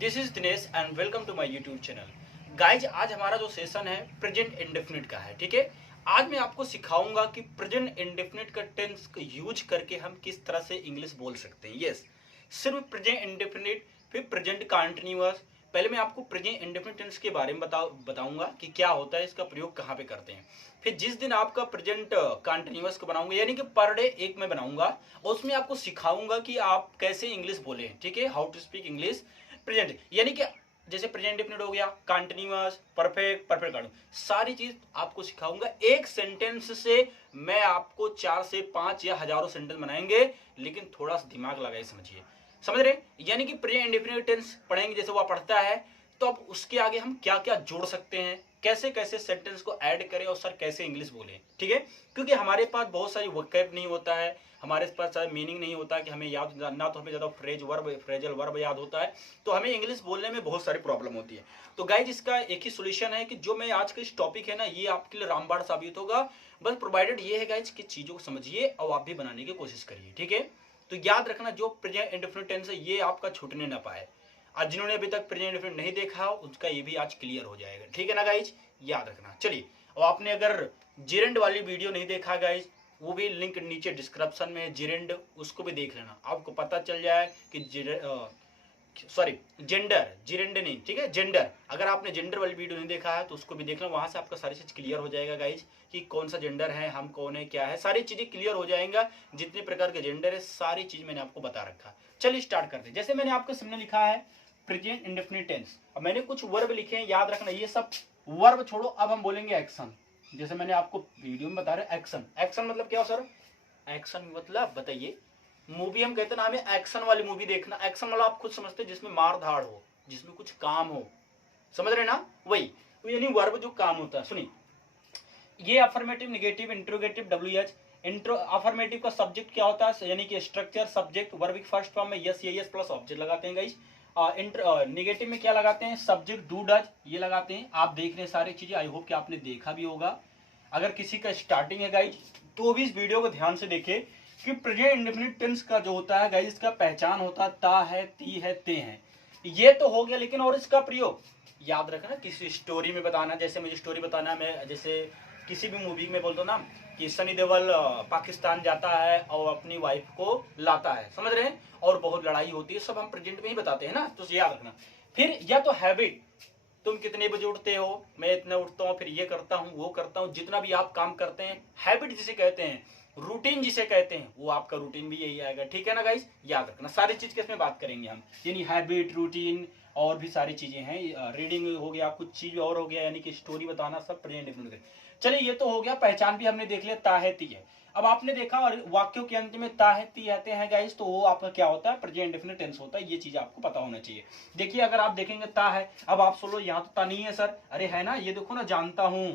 This is Dinesh and welcome to my YouTube channel. Guys आज हमारा जो सेशन है प्रेजेंट इंडेफिनिट का है, ठीक है। आज मैं आपको सिखाऊंगा कि प्रेजेंट इंडेफिनिट का टेंस का यूज करके हम किस तरह से इंग्लिश बोल सकते हैं। यस, सिर्फ प्रेजेंट इंडेफिनिट, फिर प्रेजेंट कंटीन्यूअस। पहले मैं आपको प्रेजेंट इंडेफिनिट टेंस के बारे में बताऊंगा कि क्या होता है, इसका प्रयोग कहाँ पे करते हैं। फिर जिस दिन आपका प्रेजेंट कंटीन्यूअस को बनाऊंगा, यानी कि पर डे एक में बनाऊंगा, और उसमें आपको सिखाऊंगा कि आप कैसे इंग्लिश बोले, ठीक है, how to speak English present. यानी कि जैसे प्रेजेंट डेफिनिट हो गया, कंटीन्यूअस, परफेक्ट, परफेक्ट कंटीन्यूअस, सारी चीज आपको सिखाऊंगा। एक सेंटेंस से मैं आपको 4 से 5 या हजारों सेंटेंस बनाएंगे, लेकिन थोड़ा सा दिमाग लगाए समझिए, समझ रहे। यानी कि प्रेजेंट इंडेफिनिट टेंस पढ़ेंगे जैसे वो पढ़ता है, तो अब उसके आगे हम क्या क्या जोड़ सकते हैं, कैसे कैसे सेंटेंस को ऐड करें, और सर कैसे इंग्लिश बोले, ठीक है। क्योंकि हमारे पास बहुत सारी वोकैब नहीं होता है, हमारे पास मीनिंग नहीं होता कि हमें याद ना, तो हमें ज्यादा फ्रेजल वर्ब याद होता है, तो हमें इंग्लिश बोलने में बहुत सारी प्रॉब्लम होती है। तो गाइज इसका एक ही सोल्यूशन है कि जो मैं आज का इस टॉपिक है ना, ये आपके लिए रामबाण साबित होगा। बस प्रोवाइडेड ये है गाइज कि चीजों को समझिए और आप भी बनाने की कोशिश करिए, ठीक है। तो याद रखना, जो प्रेजेंट इंडेफिनिट टेंस है ये आपका छूटने ना पाए। आज जिन्होंने अभी तक प्रेजेंट इंडेफिनिट नहीं देखा उसका ये भी आज क्लियर हो जाएगा, ठीक है ना गाइज, याद रखना। चलिए, और आपने अगर जेरेंड वाली वीडियो नहीं देखा गाइज, वो भी लिंक नीचे डिस्क्रिप्शन में है, जेरेंड, उसको भी देख लेना, आपको पता चल जाए कि जेंडर, जेरेंड नहीं, ठीक है, जेंडर। अगर आपने जेंडर वाली वीडियो नहीं देखा है तो उसको भी देखना, वहां से आपका सारी चीज क्लियर हो जाएगा गाइज, कि कौन सा जेंडर है, हम कौन है, क्या है, सारी चीजें क्लियर हो जाएगा। जितने प्रकार के जेंडर है सारी चीज मैंने आपको बता रखा। चलिए स्टार्ट करते हैं। जैसे मैंने आपके सामने लिखा है प्रेजेंट इंडेफिनिट टेंस, अब मैंने कुछ वर्ब लिखे हैं, याद रखना ये सब वर्ब छोड़ो, अब हम बोलेंगे एक्शन। जैसे मैंने आपको वीडियो में बता रहे एक्शन, एक्शन मतलब क्या हो सर, एक्शन मतलब बताइए। मूवी हम कहते हैं ना, हमें एक्शन वाली मूवी देखना, एक्शन वाला आप खुद समझते हैं जिसमें मार धाड़ हो, जिसमें कुछ काम हो, समझ रहे ना, वही यानी वर्ब जो काम होता है। सुनिए, ये affirmative, negative, interrogative, WH. Intro affirmative का सब्जेक्ट क्या होता है, यानी कि स्ट्रक्चर, सब्जेक्ट, वर्ब की फर्स्ट फॉर्म में यस, ये यस प्लस ऑब्जेक्ट लगाते हैं गाइस। निगेटिव में क्या लगाते हैं, सब्जेक्ट डू डज ये लगाते हैं। आप देख रहे हैं सारी चीजें, आई होप कि आपने देखा भी होगा। अगर किसी का स्टार्टिंग है गाइज तो भी इस वीडियो को ध्यान से देखे कि प्रेजेंट इंडेफिनिट टेंस का जो होता है गाइज, इसका पहचान होता है ता है, ती है, ते है। ये तो हो गया, लेकिन और इसका प्रयोग याद रखना, किसी स्टोरी में बताना। जैसे मुझे स्टोरी बताना, मैं जैसे किसी भी मूवी में बोलता हूँ ना कि सनी देओल पाकिस्तान जाता है और अपनी वाइफ को लाता है, समझ रहे हैं, और बहुत लड़ाई होती है, सब हम प्रेजेंट में ही बताते हैं ना, तो याद रखना। फिर या तो हैबिट, तुम कितने बजे उठते हो, मैं इतना उठता हूँ, फिर ये करता हूँ, वो करता हूँ, जितना भी आप काम करते हैं, हैबिट जिसे कहते हैं, रूटीन जिसे कहते हैं, वो आपका रूटीन भी यही आएगा, ठीक है ना गाइस, याद रखना। सारी चीज के इसमें बात करेंगे हम, यानी हैबिट, रूटीन और भी सारी चीजें हैं। रीडिंग हो गया, कुछ चीज और हो गया, यानी कि स्टोरी बताना, सब प्रेजेंट इंडेफिनिट। चलिए ये तो हो गया, पहचान भी हमने देख लिया, ता है, ती है। अब आपने देखा और वाक्यों के अंत में ता है, ती आते हैं गाइस, तो वो आपका क्या होता है, प्रेजेंट इंडेफिनिट टेंस होता है। ये चीज आपको पता होना चाहिए। देखिए, अगर आप देखेंगे ता है, अब आप सोलो यहाँ तो ता नहीं है सर, अरे है ना, ये देखो ना, जानता हूं,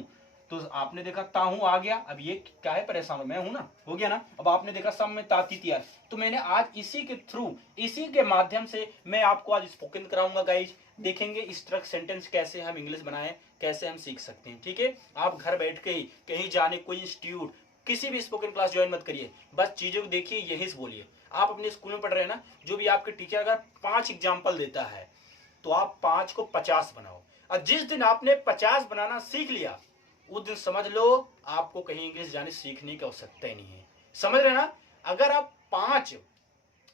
तो आपने देखा ता हूं आ गया, अब ये क्या है, परेशान मैं हूं ना, हो गया ना। अब आपने देखा सब में ताती तिया, तो मैंने आज इसी के थ्रू, इसी के माध्यम से मैं आपको आज स्पोकन कराऊंगा गाइज। देखेंगे स्ट्रक्चर सेंटेंस कैसे हम इंग्लिश बनाएं, कैसे हम सीख सकते हैं, ठीक है। आप घर बैठ के ही कहीं जाने, कोई इंस्टीट्यूट, किसी भी स्पोकन क्लास ज्वाइन मत करिए, बस चीजों को देखिए, यही से बोलिए। आप अपने स्कूल में पढ़ रहे हैं ना, जो भी आपके टीचर अगर 5 एग्जाम्पल देता है तो आप 5 को 50 बनाओ, और जिस दिन आपने 50 बनाना सीख लिया उस दिन समझ लो आपको कहीं इंग्लिश जाने सीखने की आवश्यकता ही नहीं है, समझ रहे ना। अगर आप 5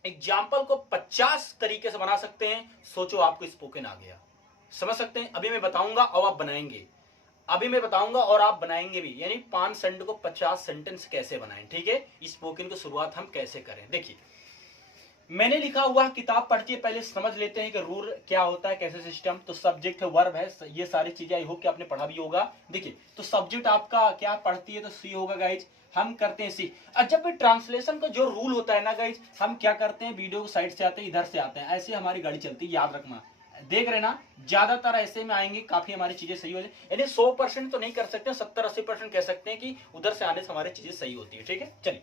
एग्जाम्पल को 50 तरीके से बना सकते हैं, सोचो आपको स्पोकन आ गया, समझ सकते हैं। अभी मैं बताऊंगा और आप बनाएंगे, अभी मैं बताऊंगा और आप बनाएंगे भी, यानी 5 सेंटेंस को 50 सेंटेंस कैसे बनाएं, ठीक है। स्पोकन की शुरुआत हम कैसे करें, देखिए मैंने लिखा हुआ किताब पढ़ती है, पहले समझ लेते हैं कि रूल क्या होता है, कैसे सिस्टम। तो सब्जेक्ट है, वर्ब है, ये सारी चीजें आई होप कि आपने पढ़ा भी होगा। देखिए, तो सब्जेक्ट आपका क्या पढ़ती है, तो सी होगा गाइज, हम करते हैं सी। और जब भी ट्रांसलेशन का जो रूल होता है ना गाइज, हम क्या करते हैं, वीडियो को साइड से आते हैं, इधर से आते हैं, ऐसे हमारी गाड़ी चलती है, याद रखना। देख रहे ना, ज्यादातर ऐसे में आएंगे, काफी हमारी चीजें सही हो जाए, यानी 100% तो नहीं कर सकते, 70-80% कह सकते हैं कि उधर से आने से हमारी चीजें सही होती है, ठीक है। चलिए,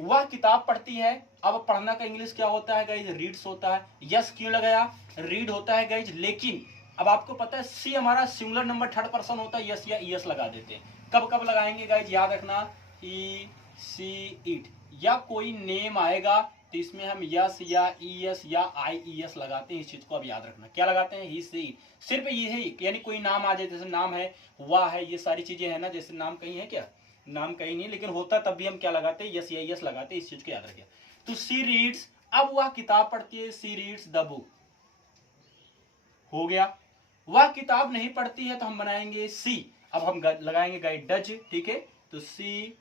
वह किताब पढ़ती है, अब पढ़ना का इंग्लिश क्या होता है गाइज, रीड्स होता है। यस क्यों लगाया, रीड होता है गाइज, लेकिन अब आपको पता है सी हमारा सिंगुलर नंबर थर्ड पर्सन होता है, यस या ईएस लगा देते हैं। कब कब लगाएंगे गाइज, याद रखना, ई सी इट, या कोई नेम आएगा तो इसमें हम यस या ईएस या आईईएस लगाते हैं। इस चीज को अब याद रखना, क्या लगाते हैं, ही से, सिर्फ ये है, यानी कोई नाम आ जाए, जैसे नाम है, वाह है, ये सारी चीजें है ना, जैसे नाम कहीं है क्या, नाम कहीं नहीं, लेकिन होता तब भी हम क्या लगाते हैं, यस या यस लगाते हैं। इस चीज को याद रखिए। तो सी रीड्स, अब वह किताब पढ़ती है, सी रीड्स द बुक, हो गया। वह किताब नहीं पढ़ती है तो हम बनाएंगे सी, अब हम लगाएंगे गाइड डज, ठीक है, तो she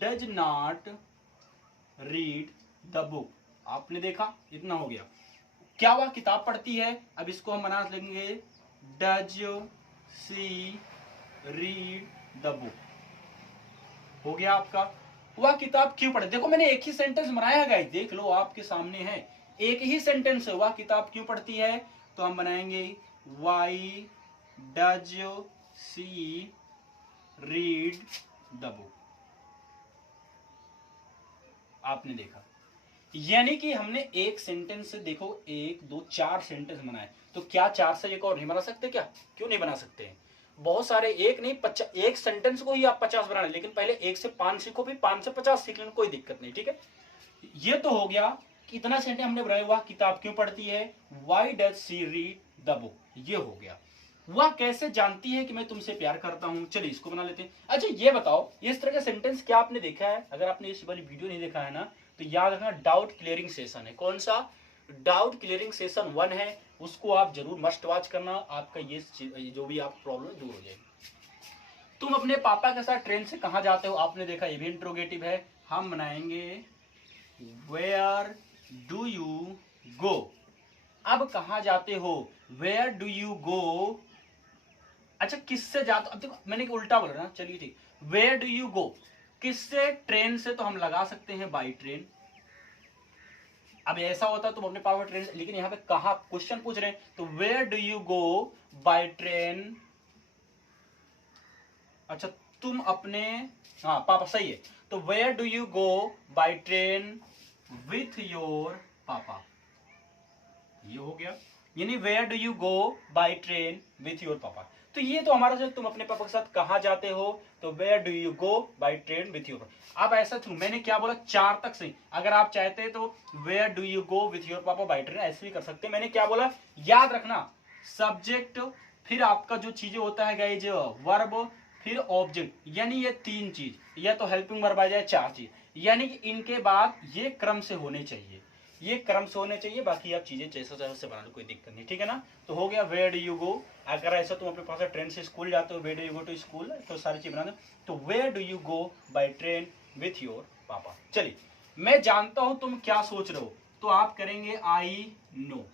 does not read the book, आपने देखा, इतना हो गया। क्या वह किताब पढ़ती है, अब इसको हम बना लेंगे does she read the book, हो गया आपका। वह किताब क्यों पढ़े, देखो मैंने एक ही सेंटेंस बनाया है गाइस, देख लो आपके सामने है, एक ही सेंटेंस है, वह किताब क्यों पढ़ती है, तो हम बनाएंगे why does she read the book, आपने देखा। यानी कि हमने एक सेंटेंस से देखो 1 2 4 सेंटेंस बनाए, तो क्या 4 से एक और नहीं बना सकते क्या, क्यों नहीं बना सकते हैं, बहुत सारे, एक नहीं 50, एक सेंटेंस को ही आप 50 बना लें, लेकिन पहले 1 से 5 सीखो, भी 5 से 50 सीख लेना, कोई दिक्कत नहीं, ठीक है। ये तो हो गया, कितना सेंटेंस हमने बनाया, वह किताब क्यों पढ़ती है, why does she read the book, ये हो गया। वह कैसे जानती है कि मैं तुमसे प्यार करता हूं, चलिए इसको बना लेते हैं। अच्छा ये बताओ, इस तरह का सेंटेंस क्या आपने देखा है, अगर आपने इस वाली वीडियो नहीं देखा है ना, तो याद रखना डाउट क्लियरिंग सेशन है, कौन सा, डाउट क्लियरिंग सेशन 1 है, उसको आप जरूर मस्ट वॉच करना, आपका ये जो भी आप प्रॉब्लम दूर हो जाएगी। तुम अपने पापा के साथ ट्रेन से कहां जाते हो, आपने देखा, ये भी इंट्रोगेटिव है, हम बनाएंगे वेयर डू यू गो, अब कहां जाते हो, वेयर डू यू गो, अच्छा किससे जाते, अब देखो मैंने उल्टा बोला ना, चलिए ठीक, वेयर डू यू गो, किससे, ट्रेन से, तो हम लगा सकते हैं बाई ट्रेन। अब ऐसा होता तुम अपने पापा ट्रेन, लेकिन यहां पे कहा क्वेश्चन पूछ रहे हैं, तो where do you go by train, अच्छा तुम अपने, हाँ पापा सही है, तो where do you go by train with your papa, ये हो गया, यानी where do you go by train with your papa. तो ये तो हमारा, जो तुम अपने पापा के साथ कहां जाते हो, तो where do you go by train with your, अब ऐसा थ्रू मैंने क्या बोला 4 तक से, अगर आप चाहते हैं तो where do you go with your papa by train ऐसे भी कर सकते हैं। मैंने क्या बोला, याद रखना, सब्जेक्ट, फिर आपका जो चीजें होता है गाइज वर्ब, फिर ऑब्जेक्ट, यानी ये 3 चीज, या तो हेल्पिंग वर्ब आ जाए, 4 चीज, यानी कि इनके बाद ये क्रम से होने चाहिए, ये क्रम से होने चाहिए, बाकी आप चीजें जैसा चाहे उससे बना लो, कोई दिक्कत नहीं, ठीक है ना। तो हो गया वेयर डू यू गो, अगर ऐसा तुम अपने पास ट्रेन से स्कूल जाते हो, where do you go to school, तो सारी चीज बना दो, तो where do you go by train with your papa. चलिए, मैं जानता हूं तुम क्या सोच रहे हो, तो आप करेंगे आई नो।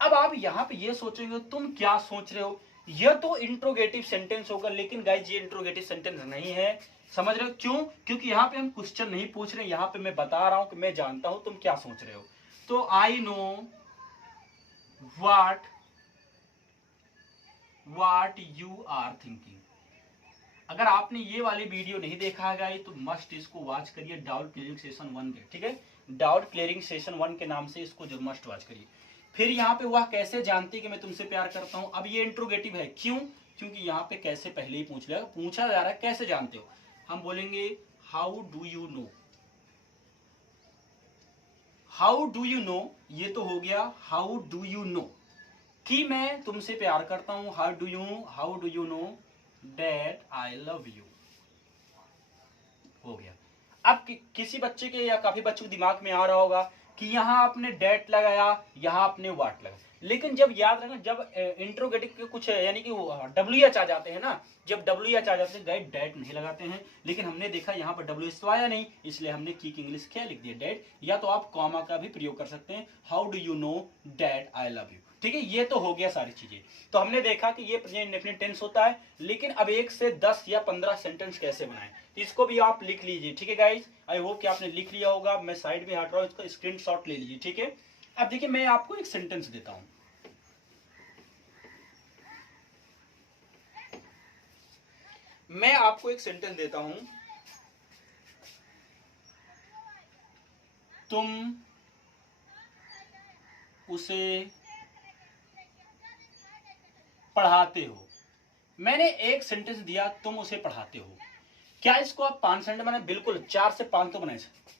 अब आप यहां पे ये सोचेंगे तुम क्या सोच रहे हो, यह तो इंट्रोगेटिव सेंटेंस होगा, लेकिन गाइज ये इंट्रोगेटिव सेंटेंस नहीं है, समझ रहे हो क्यों, क्योंकि यहां पे हम क्वेश्चन नहीं पूछ रहे, यहां पे मैं बता रहा हूं कि मैं जानता हूं तुम क्या सोच रहे हो, तो I know what you are thinking. अगर आपने ये वाली वीडियो नहीं देखा है तो मस्ट इसको वॉच करिए, डाउट क्लियरिंग सेशन 1 के, ठीक है, डाउट क्लियरिंग सेशन 1 के नाम से इसको जो मस्ट वॉच करिए। फिर यहाँ पे वह कैसे जानती कि मैं तुमसे प्यार करता हूं, अब ये इंट्रोगेटिव है, क्यों, क्योंकि यहाँ पे कैसे पहले ही पूछा जा रहा है, कैसे जानते हो, हम बोलेंगे how do you no, how do you no, ये तो हो गया हाउ डू यू नो कि मैं तुमसे प्यार करता हूं, how do you know that I love you, हो गया। अब किसी बच्चे के या काफी बच्चों के दिमाग में आ रहा होगा कि यहां आपने डेट लगाया, यहां आपने वाट लगाया, लेकिन जब याद रखना, जब इंट्रोगेटिव के कुछ यानी कि डब्ल्यू एच आ जाते हैं ना, जब डब्ल्यू एच आ जाते हैं गाइड डेट नहीं लगाते हैं, लेकिन हमने देखा यहाँ पर डब्ल्यू एच तो आया नहीं, इसलिए हमने की इंग्लिश क्या लिख दिया डेट, या तो आप कॉमा का भी प्रयोग कर सकते हैं, how do you know that I love you, ठीक है। ये तो हो गया सारी चीजें, तो हमने देखा कि ये प्रेजेंट इंडेफिनिट टेंस होता है, लेकिन अब 1 से 10 या 15 सेंटेंस कैसे बनाएं, तो इसको भी आप लिख लीजिए, ठीक है गाइज, आई होप कि आपने लिख लिया होगा, मैं साइड में हट रहा हूं, इसका स्क्रीनशॉट ले लीजिए, ठीक है। अब देखिए मैं आपको एक सेंटेंस देता हूं, मैं आपको एक सेंटेंस देता हूं, तुम उसे पढ़ाते हो, मैंने एक सेंटेंस दिया, तुम उसे पढ़ाते हो, क्या इसको आप 5 सेंटेंस बनाए, बिल्कुल 4 से 5 तो बनाए,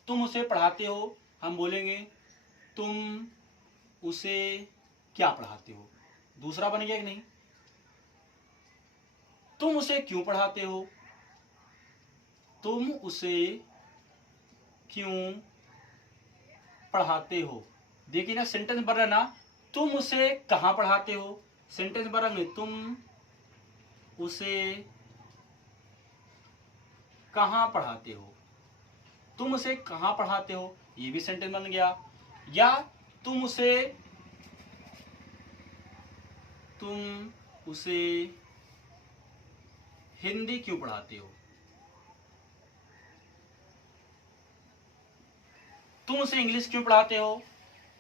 तुम उसे पढ़ाते हो, हम बोलेंगे तुम उसे क्या पढ़ाते हो। दूसरा बन गया कि नहीं, तुम उसे क्यों पढ़ाते हो, तुम उसे क्यों पढ़ाते हो। देखिए ना सेंटेंस बन रहा है ना, तुम उसे कहां पढ़ाते हो, सेंटेंस बन रहा है तुम उसे कहां पढ़ाते हो, तुम उसे कहां पढ़ाते हो, ये भी सेंटेंस बन गया। या तुम उसे हिंदी क्यों पढ़ाते हो, तुम उसे इंग्लिश क्यों पढ़ाते हो,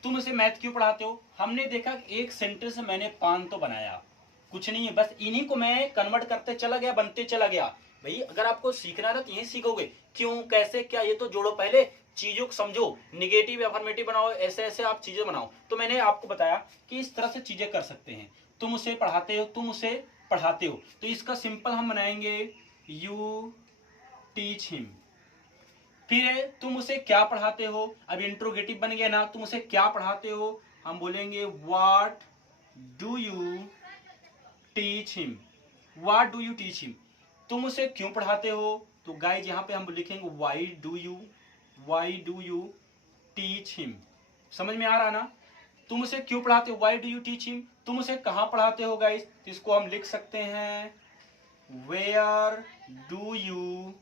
तुम उसे मैथ क्यों पढ़ाते हो। हमने देखा कि एक सेंटेंस में मैंने 5 तो बनाया, कुछ नहीं है, बस इन्हीं को मैं कन्वर्ट करते चला गया, बनते चला गया। भाई अगर आपको सीखना है तो यही सीखोगे, क्यों कैसे क्या ये तो जोड़ो, पहले चीजों को समझो, निगेटिव अफर्मेटिव बनाओ, ऐसे ऐसे आप चीजें बनाओ। तो मैंने आपको बताया कि इस तरह से चीजें कर सकते हैं। तुम उसे पढ़ाते हो, तुम उसे पढ़ाते हो, तो इसका सिंपल हम बनाएंगे यू टीच हिम। फिर है तुम उसे क्या पढ़ाते हो, अब इंट्रोगेटिव बन गया ना, तुम उसे क्या पढ़ाते हो, हम बोलेंगे what do you teach him, what do you teach him. तुम उसे क्यों पढ़ाते हो, तो गाइस यहां पे हम लिखेंगे why do you teach him. समझ में आ रहा ना, तुम उसे क्यों पढ़ाते हो, why do you teach him. तुम उसे कहां पढ़ाते हो गाइस, तो इसको हम लिख सकते हैं where do you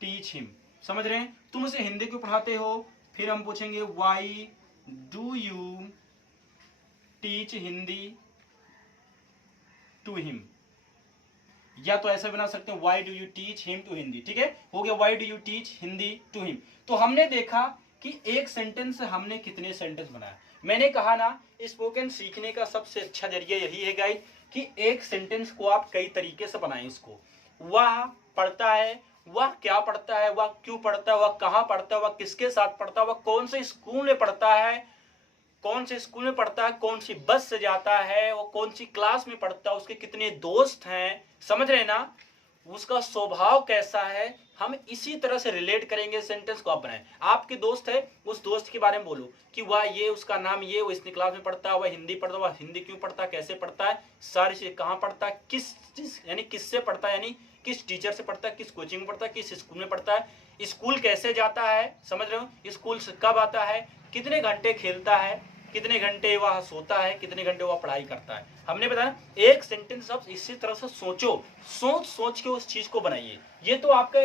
teach him. समझ रहे हैं, तुम उसे हिंदी क्यों पढ़ाते हो, फिर हम पूछेंगे why do you teach Hindi to him. या तो ऐसे बना सकते हैं why do you teach him to Hindi, ठीक है, हो गया why do you teach Hindi to him. तो हमने देखा कि एक सेंटेंस से हमने कितने सेंटेंस बनाया। मैंने कहा ना स्पोकन सीखने का सबसे अच्छा जरिया यही है गाइस कि एक सेंटेंस को आप कई तरीके से बनाएं। इसको वह पढ़ता है, वह क्या पढ़ता है, वह क्यों पढ़ता है, वह कहाँ पढ़ता है, वह किसके साथ पढ़ता है, वह कौन से स्कूल में पढ़ता है, कौन से स्कूल में पढ़ता है, कौन सी बस से जाता है, वो कौन सी क्लास में पढ़ता है, उसके कितने दोस्त हैं, समझ रहे ना, उसका स्वभाव कैसा है। हम इसी तरह से रिलेट करेंगे सेंटेंस को आप बनाएं। आपके दोस्त है, उस दोस्त के बारे में बोलो कि वह ये, उसका नाम ये, वो इसने क्लास में पढ़ता है, वह हिंदी पढ़ता है, वह हिंदी क्यों पढ़ता है, कैसे पढ़ता है, सारी चीज कहाँ पढ़ता है, किस यानी किससे पढ़ता है, यानी किस टीचर से पढ़ता है, किस कोचिंग में पढ़ता है, किस स्कूल में पढ़ता है, स्कूल कैसे जाता है, समझ रहे हो, स्कूल से कब आता है, कितने घंटे खेलता है, कितने घंटे वह सोता है, कितने घंटे वह पढ़ाई करता है। हमने बताया एक सेंटेंस आप इसी तरह से सोचो, सोच सोच के उस चीज को बनाइए। ये तो आपका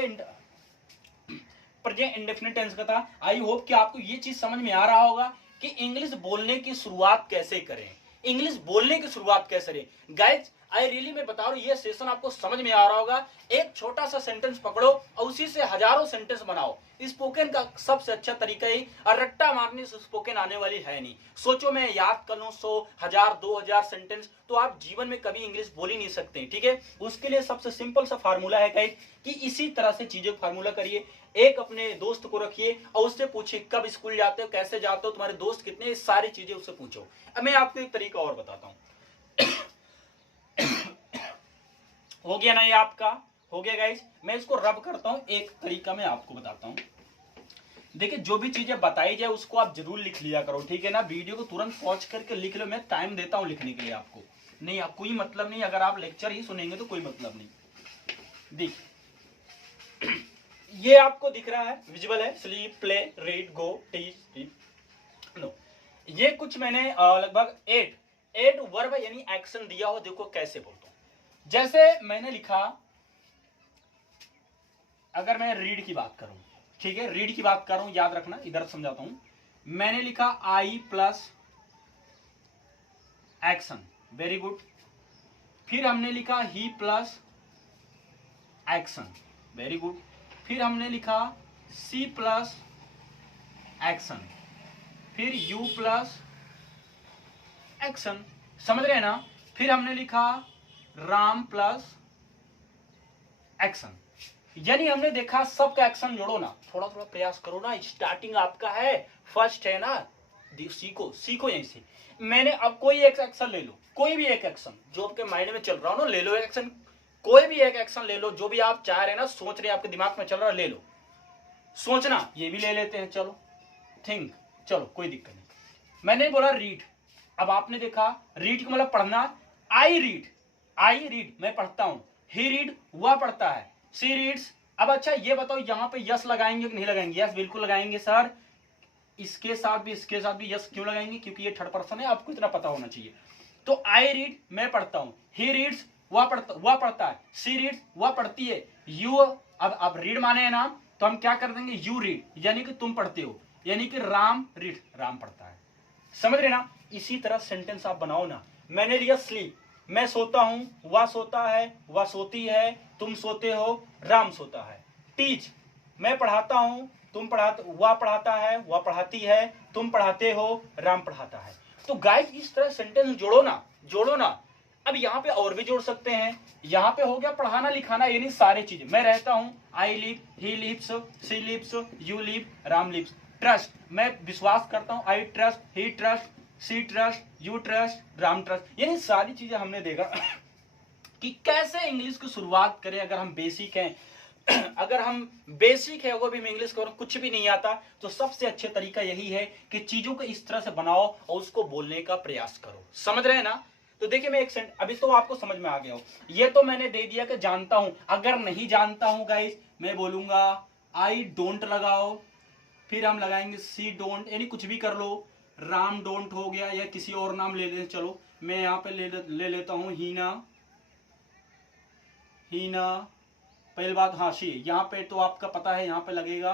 प्रेजेंट इंडेफिनिट टेंस का था। आई होप कि आपको ये चीज समझ में आ रहा होगा कि इंग्लिश बोलने की शुरुआत कैसे करें, इंग्लिश बोलने की शुरुआत कैसे करें। गाइज आई रियली मैं बता रहा हूं, ये सेशन आपको समझ में आ रहा होगा। एक छोटा सा सेंटेंस पकड़ो और उसी से हजारों सेंटेंस बनाओ। स्पोकन का सबसे अच्छा तरीका ही, और रट्टा मारने से स्पोकन आने वाली है नहीं। सोचो मैं याद कर लूं 100, 1000, 2000 सेंटेंस, तो आप जीवन में कभी इंग्लिश बोल ही नहीं सकते, ठीक है। उसके लिए सबसे सिंपल सा फार्मूला है गाइस कि इसी तरह से चीजें फार्मूला करिए। एक अपने दोस्त को रखिए और उससे पूछिए कब स्कूल जाते हो, कैसे जाते हो, तुम्हारे दोस्त कितने, सारी चीजें उससे पूछो। अब मैं आपको एक तरीका और बताता हूं। हो गया ना, ये आपका हो गया गाइस। मैं इसको रब करता हूं, एक तरीका मैं आपको बताता हूं। देखिए जो भी चीजें बताई जाए उसको आप जरूर लिख लिया करो, ठीक है ना। वीडियो को तुरंत पॉज करके लिख लो, मैं टाइम देता हूं लिखने के लिए आपको। नहीं कोई मतलब नहीं, अगर आप लेक्चर ही सुनेंगे तो कोई मतलब नहीं। देख ये आपको दिख रहा है, विजुअल है, स्लीप, प्ले, रीड, गो, टीच, स्लीप, नो। ये कुछ मैंने लगभग 8 वर्ब यानी एक्शन दिया हो। देखो कैसे बोलता हूं। जैसे मैंने लिखा, अगर मैं रीड की बात करूं, ठीक है, रीड की बात कर रहा हूं, याद रखना, इधर समझाता हूं। मैंने लिखा आई प्लस एक्शन, वेरी गुड। फिर हमने लिखा ही प्लस एक्शन, वेरी गुड। फिर हमने लिखा सी प्लस एक्शन, फिर यू प्लस एक्शन, समझ रहे हैं ना। फिर हमने लिखा राम प्लस एक्शन। यानी हमने देखा सबका एक्शन जोड़ो ना, थोड़ा थोड़ा प्रयास करो ना, स्टार्टिंग आपका है, फर्स्ट है ना, सीखो सीखो यहीं से। मैंने अब कोई एक एक्शन ले लो, कोई भी एक एक्शन जो आपके माइंड में चल रहा हो ना, ले लो एक एक्शन, कोई भी एक एक्शन ले लो, जो भी आप चाह रहे हैं ना, सोच रहे हैं, आपके दिमाग में चल रहा है, ले लो। सोचना ये भी ले लेते हैं, चलो थिंक, चलो कोई दिक्कत नहीं। मैंने बोला रीड, अब आपने देखा रीड का मतलब पढ़ना, आई रीड मैं पढ़ता हूं, ही रीड वह पढ़ता है, सी रीड्स। अब अच्छा ये बताओ यहाँ पे यस लगाएंगे कि नहीं लगाएंगे? यस बिल्कुल लगाएंगे सर। इसके साथ भी यस क्यों लगाएंगे? क्योंकि ये थर्ड पर्सन है, आपको इतना पता होना चाहिए। तो आई रीड मैं पढ़ता हूं, ही रीड्स वह पढ़ता है, सी रीड्स वह पढ़ती है, यू अब रीड माने है नाम, तो हम क्या कर देंगे? यू रीड, यानी कि तुम पढ़ते हो, यानी कि राम रीड, राम पढ़ता है। समझ रहे ना? इसी तरह सेंटेंस आप बनाओ ना। मैंने लिया स्लीप, मैं सोता हूं, वह सोता है, वह सोती है, तुम सोते हो, राम सोता है। टीच, मैं पढ़ाता हूं, वह पढ़ाता है, वह पढ़ाती है, तुम पढ़ाते हो, राम पढ़ाता है। तो गाइस इस तरह सेंटेंस जोड़ो ना। अब यहाँ पे और भी जोड़ सकते हैं। यहाँ पे हो गया पढ़ाना लिखाना, यानी सारी चीजें। मैं रहता हूँ, I live, he lives, she lives, you live, Ram lives. Trust, मैं विश्वास करता हूँ, I trust, he trust, she trust, you trust, Ram trust. यानी सारी चीजें हमने देखा कि कैसे इंग्लिश की शुरुआत करें। अगर हम बेसिक हैं अगर हम बेसिक है वो भी इंग्लिश को कुछ भी नहीं आता, तो सबसे अच्छा तरीका यही है कि चीजों को इस तरह से बनाओ और उसको बोलने का प्रयास करो। समझ रहे हैं ना? तो देखिए मैं एक अभी तो आपको समझ में आ गया हो। ये तो मैंने दे दिया कि जानता हूं। अगर नहीं जानता हूं गाइस, मैं बोलूंगा आई डोंट लगाओ, फिर हम लगाएंगे सी डोंट, यानी कुछ भी कर लो। राम डोंट हो गया, या किसी और नाम ले लें। चलो मैं यहाँ पे ले लेता हूं हीना पहली बात। हाँ शी, यहाँ पे तो आपका पता है, यहाँ पे लगेगा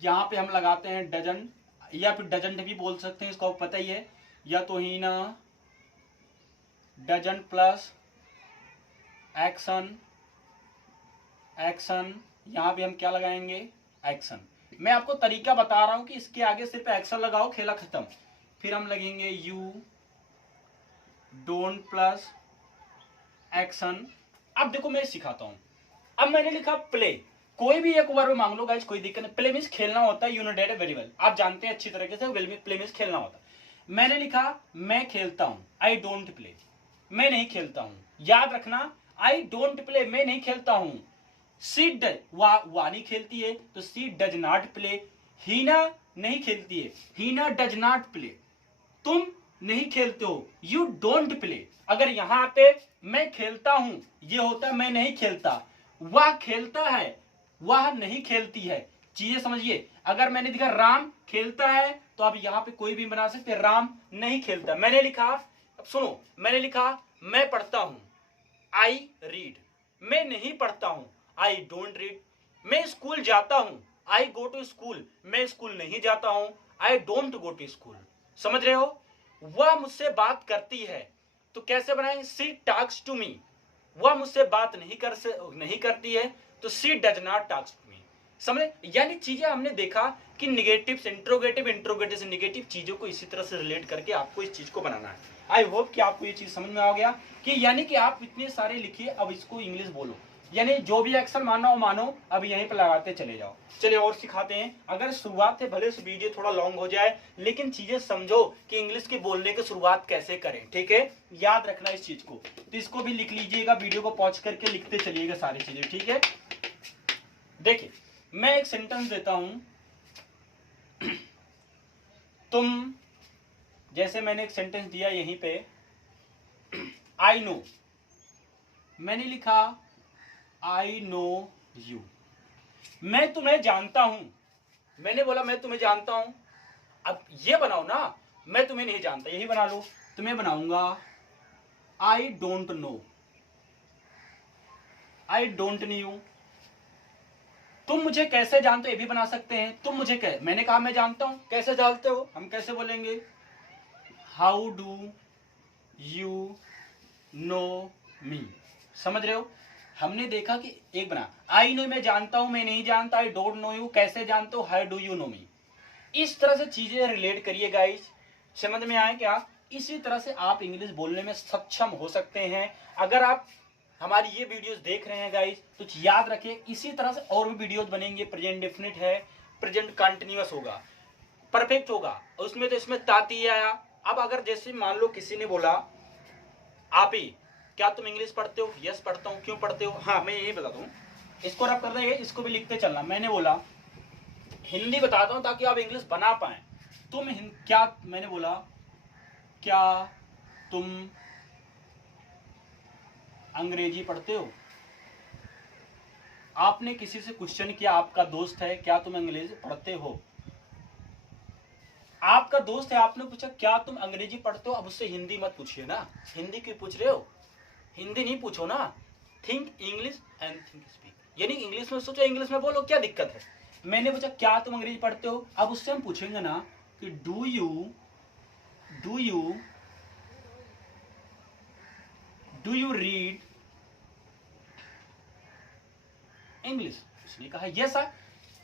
यहाँ पे हम लगाते हैं डजन, या फिर डजंट भी बोल सकते हैं, इसको पता ही है। या तो हीना डजन प्लस एक्शन, यहाँ पे हम क्या लगाएंगे? एक्शन। मैं आपको तरीका बता रहा हूं कि इसके आगे सिर्फ एक्शन लगाओ, खेला खत्म। फिर हम लगेंगे यू डोंट प्लस एक्शन। अब देखो मैं सिखाता हूं। अब मैंने लिखा प्ले, कोई भी एक वर्ब मांग लो गाइस, कोई दिक्कत नहीं। प्ले मींस खेलना होता है, you know that very well, आप जानते हैं अच्छी तरीके से। प्ले मींस खेलना होता है। मैंने लिखा मैं खेलता हूं, आई डोंट प्ले, मैं नहीं खेलता हूं। याद रखना, आई डोंट प्ले, मैं नहीं खेलता हूं। सी डज, वा नहीं खेलती है, तो सी डज नॉट प्ले। हीना नहीं खेलती है, हीना डज नॉट प्ले। तुम नहीं खेलते हो, यू डोंट प्ले। अगर यहां पे मैं खेलता हूं, ये होता है मैं नहीं खेलता। वह खेलता है, वह नहीं खेलती है। चीजें समझिए। अगर मैंने लिखा राम खेलता है, तो आप यहां पे कोई भी बना सकते हैं, राम नहीं खेलता। मैंने लिखा, अब सुनो, मैंने लिखा मैं पढ़ता हूं, आई रीड, मैं नहीं पढ़ता हूं, आई डोंट रीड। मैं स्कूल जाता हूं, आई गो टू स्कूल, मैं स्कूल नहीं जाता हूं, I don't go to school. समझ रहे हो? वह मुझसे बात करती है, तो कैसे बनाएंगे? She talks to me. वह मुझसे बात नहीं करती है, तो she does not talks to me. समझे? यानी चीजें हमने देखा कि निगेटिव से इंट्रोगेटिव, इंट्रोगेटिव से निगेटिव, चीजों को इसी तरह से रिलेट करके आपको इस चीज को बनाना है। आई होप कि आपको ये चीज समझ में आ गया कि यानी कि आप इतने सारे लिखिए, अब इसको इंग्लिश बोलो, यानी जो भी एक्शन मानो हो मानो, अब यहीं पर लगाते चले जाओ। चलिए और सिखाते हैं। अगर शुरुआत से भले से वीडियो थोड़ा लॉन्ग हो जाए, लेकिन चीजें समझो कि इंग्लिश के बोलने की शुरुआत कैसे करें। ठीक है, याद रखना इस चीज को। तो इसको भी लिख लीजिएगा, वीडियो को पॉज करके लिखते चलिएगा सारी चीजें। ठीक है, देखिए मैं एक सेंटेंस देता हूं। तुम, जैसे मैंने एक सेंटेंस दिया यहीं पे, आई नो, मैंने लिखा आई नो यू, मैं तुम्हें जानता हूं। मैंने बोला मैं तुम्हें जानता हूं। अब ये बनाओ ना, मैं तुम्हें नहीं जानता, यही बना लो। तुम्हें बनाऊंगा I don't know, I don't new. तुम मुझे कैसे जानते हो, ये भी बना सकते हैं। तुम मुझे मैंने कहा मैं जानता हूं, कैसे जानते हो, हम कैसे बोलेंगे? हाउ डू यू नो मी। समझ रहे हो? हमने देखा कि एक बना आई नो, मैं जानता हूं, मैं नहीं जानता, आई डोंट नो यू, कैसे जानते हो, हाउ डू यू नो मी। इस तरह से चीजें रिलेट करिए गाइस। समझ में आए क्या? इसी तरह से आप इंग्लिश बोलने में सक्षम हो सकते हैं। अगर आप हमारी ये वीडियोस देख रहे हैं गाइस, तो याद रखिए इसी तरह से और भी वीडियोस बनेंगे। प्रेजेंट डेफिनिट है, प्रेजेंट कंटिन्यूअस होगा, परफेक्ट होगा, उसमें तो इसमें ताती आया। अब अगर जैसे मान लो किसी ने बोला आप ही, क्या तुम इंग्लिश पढ़ते हो? यस पढ़ता हूं। क्यों पढ़ते हो? हाँ मैं यही बताता हूँ। इसको रब कर देंगे, इसको भी लिखते चलना। मैंने बोला हिंदी बताता हूं ताकि आप इंग्लिश बना पाए। क्या मैंने बोला, क्या तुम अंग्रेजी पढ़ते हो? आपने किसी से क्वेश्चन किया, आपका दोस्त है, क्या तुम अंग्रेजी पढ़ते हो? आपका दोस्त है, आपने पूछा क्या तुम अंग्रेजी पढ़ते हो? अब उससे हिंदी मत पूछिए ना, हिंदी क्यों पूछ रहे हो? हिंदी नहीं पूछो ना, think English and think speak, यानी इंग्लिश में सोचो, इंग्लिश में बोलो, क्या दिक्कत है? मैंने पूछा क्या तुम अंग्रेजी पढ़ते हो, अब उससे हम पूछेंगे ना कि डू यू रीड इंग्लिश? उसने कहा यस।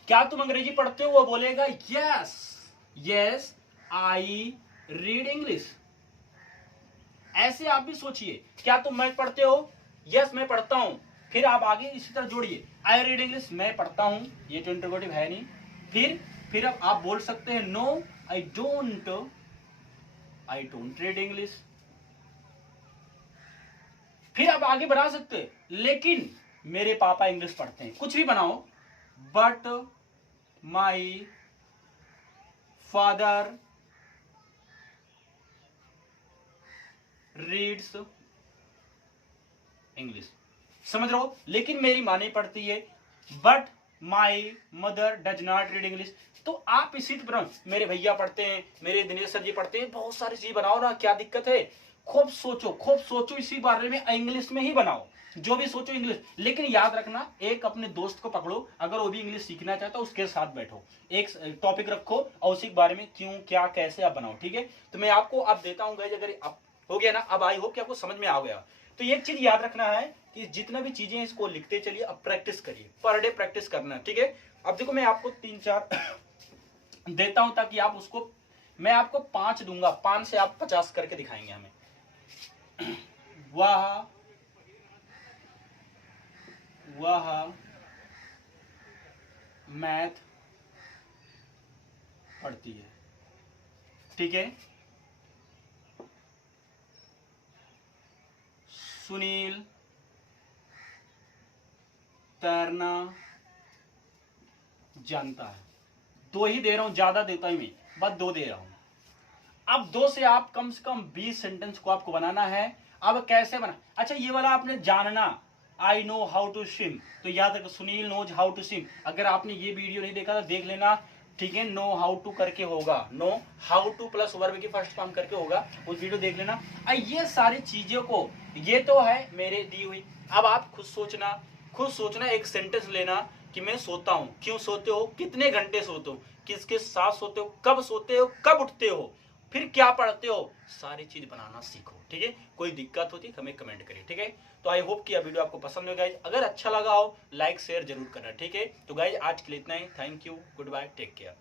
क्या तुम अंग्रेजी पढ़ते हो? वो बोलेगा यस आई रीड इंग्लिश। ऐसे आप भी सोचिए, क्या तुम मैथ पढ़ते हो? यस मैं पढ़ता हूं। फिर आप आगे इसी तरह जोड़िए, आई रीड इंग्लिश, मैं पढ़ता हूं, ये तो इंटरोगेटिव है नहीं। फिर अब आप बोल सकते हैं no I don't read English. फिर आप आगे बढ़ा सकते हैं, लेकिन मेरे पापा इंग्लिश पढ़ते हैं, कुछ भी बनाओ, but my father reads English. समझ रहे हो? लेकिन मेरी माँ नहीं पढ़ती है, but my mother does not read English. तो आप इसी तरह, मेरे भैया पढ़ते हैं, मेरे दिनेश सर जी पढ़ते हैं, बहुत सारी चीज बनाओ ना, क्या दिक्कत है? खूब सोचो इसी बारे में, इंग्लिश में ही बनाओ, जो भी सोचो इंग्लिश। लेकिन याद रखना, एक अपने दोस्त को पकड़ो, अगर वो भी इंग्लिश सीखना चाहता है उसके साथ बैठो, एक टॉपिक रखो और उसी के बारे में क्यों क्या कैसे आप बनाओ, ठीक है? तो मैं आपको अब देता हूं गाइस, अगर अब हो गया ना, अब आई होप कि आपको समझ में आ गया। तो एक चीज याद रखना है कि जितना भी चीजें इसको लिखते चलिए, अब प्रैक्टिस करिए, पर डे प्रैक्टिस करना, ठीक है? अब देखो मैं आपको 3-4 देता हूं ताकि आप उसको, मैं आपको 5 दूंगा, 5 से आप 50 करके दिखाएंगे हमें। वह मैथ पढ़ती है, ठीक है? सुनील तैरना जानता है। 2 ही दे रहा हूं, ज्यादा देता ही मैं, बस 2 दे रहा हूं। अब 2 से आप कम से कम 20 सेंटेंस को आपको बनाना है। अब कैसे बना? अच्छा, ये वाला आपने जानना, I know how to swim, तो याद रखो Sunil knows how to swim. अगर आपने ये वीडियो नहीं देखा तो देख लेना, ठीक है? नो हाउ टू करके होगा, no how two plus verb की फर्स्ट फॉर्म करके होगा, उस वीडियो देख लेना। ये सारी चीजों को, ये तो है मेरे दी हुई। अब आप खुद सोचना, एक सेंटेंस लेना कि मैं सोता हूं, क्यों सोते हो, कितने घंटे सोते हो, किसके साथ सोते हो, कब सोते हो, कब उठते हो, फिर क्या पढ़ते हो, सारी चीज बनाना सीखो, ठीक है? कोई दिक्कत होती है हमें कमेंट करिए, ठीक है? तो आई होप कि यह वीडियो आपको पसंद हो गाइज, अगर अच्छा लगा हो लाइक शेयर जरूर करना, ठीक है? तो गाइज आज के लिए इतना ही, thank you, goodbye, take care.